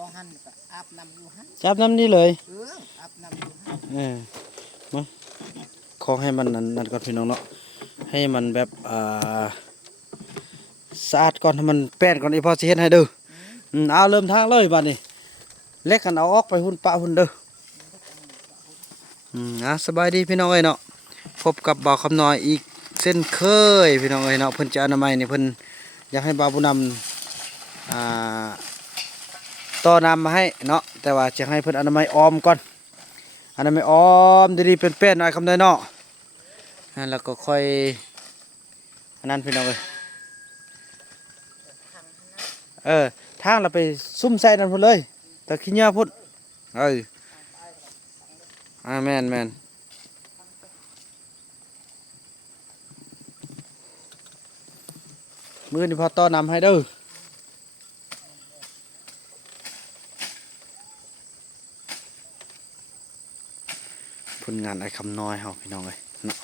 ต่อหันก็อาบน้ำอยู่หั่น จับน้ำนี่เลย อาบน้ำอยู่หั่น มาขอให้มันนั่นก่อนพี่น้องเนาะให้มันแบบสะอาดก่อนให้มันแป้นก่อนอีพอสิเฮ็ดให้เด้อเอาเริ่มทางเลยบัดนี้เล็กกันเอาออกไปหุ่นปะหุ่นเด้อสบายดีพี่น้องเอ้ยเนาะพบกับบ่าวคำน้อยอีกเส้นเคยพี่น้องเอ้ยเนาะเพิ่นจะอนามัยนี่เพิ่นอยากให้บ่าวผู้นำต่อน้ำมาให้เนาะแต่ว่าจะให้เพิ่นอนามัยออมก่อนอนามัยออมดีๆเป็นแป้นหน่อยคำน้อยเนาะแล้วก็ค่อยอันนั้นพี่น้องเอ้ยทางเราไปซุ่มใส่นั่นพุ่นเลยตะขี้เหญ้าพุ่นแม่นมือนี่พอต่อนำให้เด้อผลงานไอ้คำน้อยเฮาพี่น้องเอ้ยเนาะ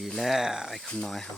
ดีแล้วไอ้คำน้อยเฮา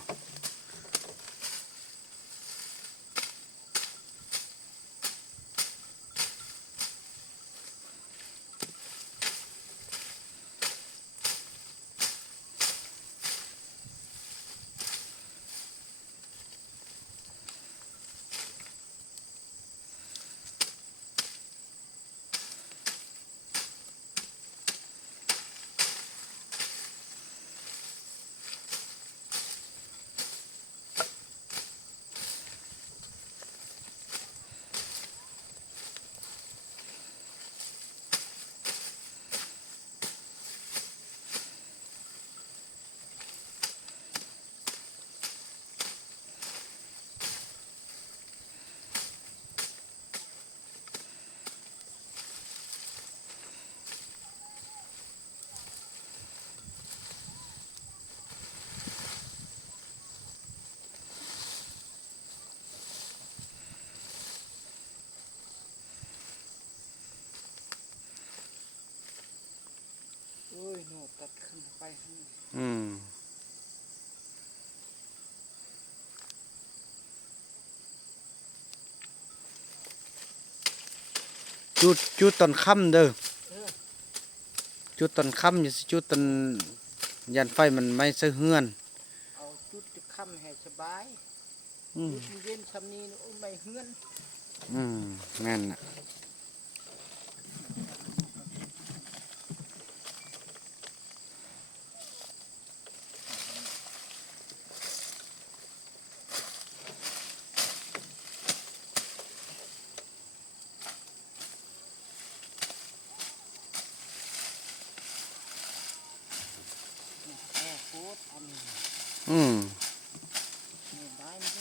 โอ้ยโน่ตัดขึ้นไปให้ อืมจุดตอนค่ำเด้อ เออ จุดตอนค่ำอย่าสิจุดตอนยันไฟมันไม่สะเฮือน เอาจุดจะค่ำให้สบาย อืม จุดเย็นชำนี้โอ้ยไม่เฮือน อืมงั้นน่ะแค่โคตรอันนี้ อืม นี่ได้ไหม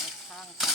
ในทางค่ะ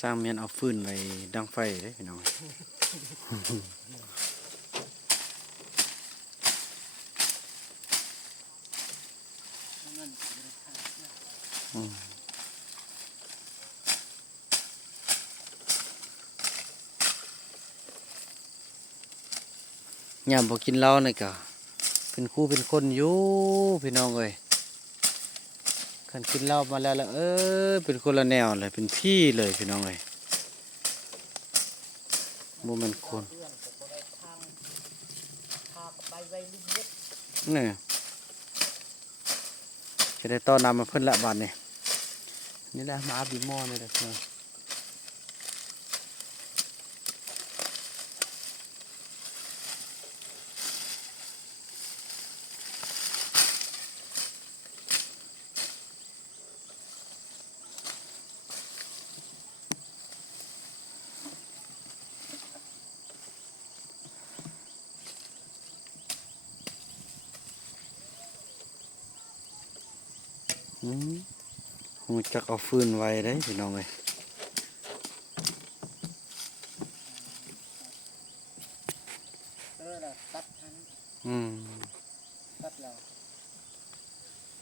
สร้างเมียนเอาฟืนไว้ดังไฟเด้พี่น้อง เงินบริการนะ อืมยามบ่กินเหล้านี่ก็เป็นครูเป็นคนอยู่พี่น้องเอ้ยคันกินเหล้ามาแล้วเป็นคนละแนวเลยเป็นพี่เลยพี่น้องเอ้ยบ่แม่นคน เพื่อนก็บ่ได้ทางพาไปไว้ลึกเย็ด นี่จะได้ต้อนรับมาเพิ่นละบัดนี่นี่แหละมาอาบอยู่หม้อนี่แหละพี่น้องอืมฮู้จักเอาฟืนไว้เด้พี่น้องเอ้ย ล่ะตัดหัน อืม ตัดแล้ว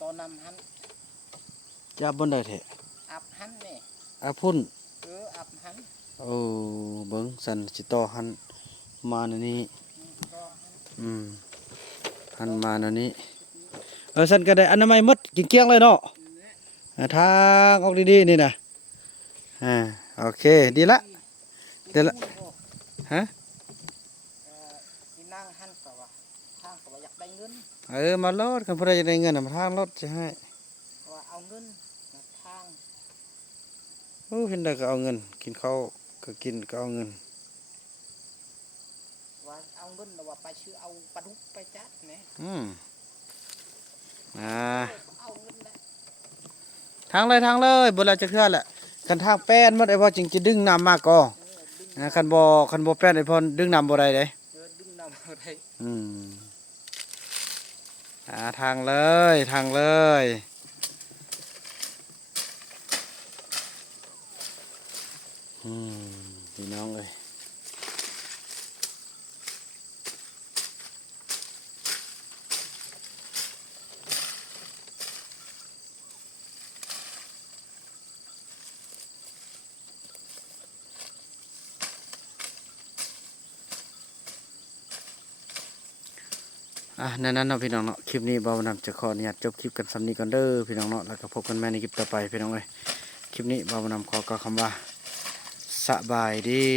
ตอนนำหัน จับบนได้แท้ อับหันนี่ อาพุ่น อับหัน โอ้เบิ่งสันสิต่อหันมาในนี้ นี่ก็หัน อืมหันมาในนี้สันก็ได้อนามัยหมดกินเกลี้ยงเลยเนาะ เนี่ย ทางออกดีๆนี่นะโอเคดีละ เดี๋ยวละ ฮะ ที่นั่งหันก็ว่าทางก็ว่าอยากได้เงิน มาลดคันพอได้เงินน่ะมาทางรถจะให้ ว่าเอาเงินมาทาง โอ้เห็นได้ก็เอาเงิน กินข้าวก็กินก็เอาเงิน ว่าเอาเงินแล้วว่าไปชื่อเอาปลาดุกไปจัดไหม อืมเอาเงินแล้ว ทางเลยบ่แล้วจะเทื่อแหละคันทางแป้นหมดไอ้พอจึงจะดึงน้ำมากก็ ดึง คันบ่แป้นไอ้พอดึงน้ำบ่ได้เด้ ดึงนำเอาได้ อืมทางเลยพี่น้องเอ้ยนั่นเนาะพี่น้องเนาะคลิปนี้บ่าวนำจะขออนุญาตจบคลิปกันซ้ำนี้ก่อนเด้อพี่น้องเนาะแล้วก็พบกันใหม่ในคลิปต่อไปพี่น้องเอ้ยคลิปนี้บ่าวนำขอกล่าวคำว่า สบายดี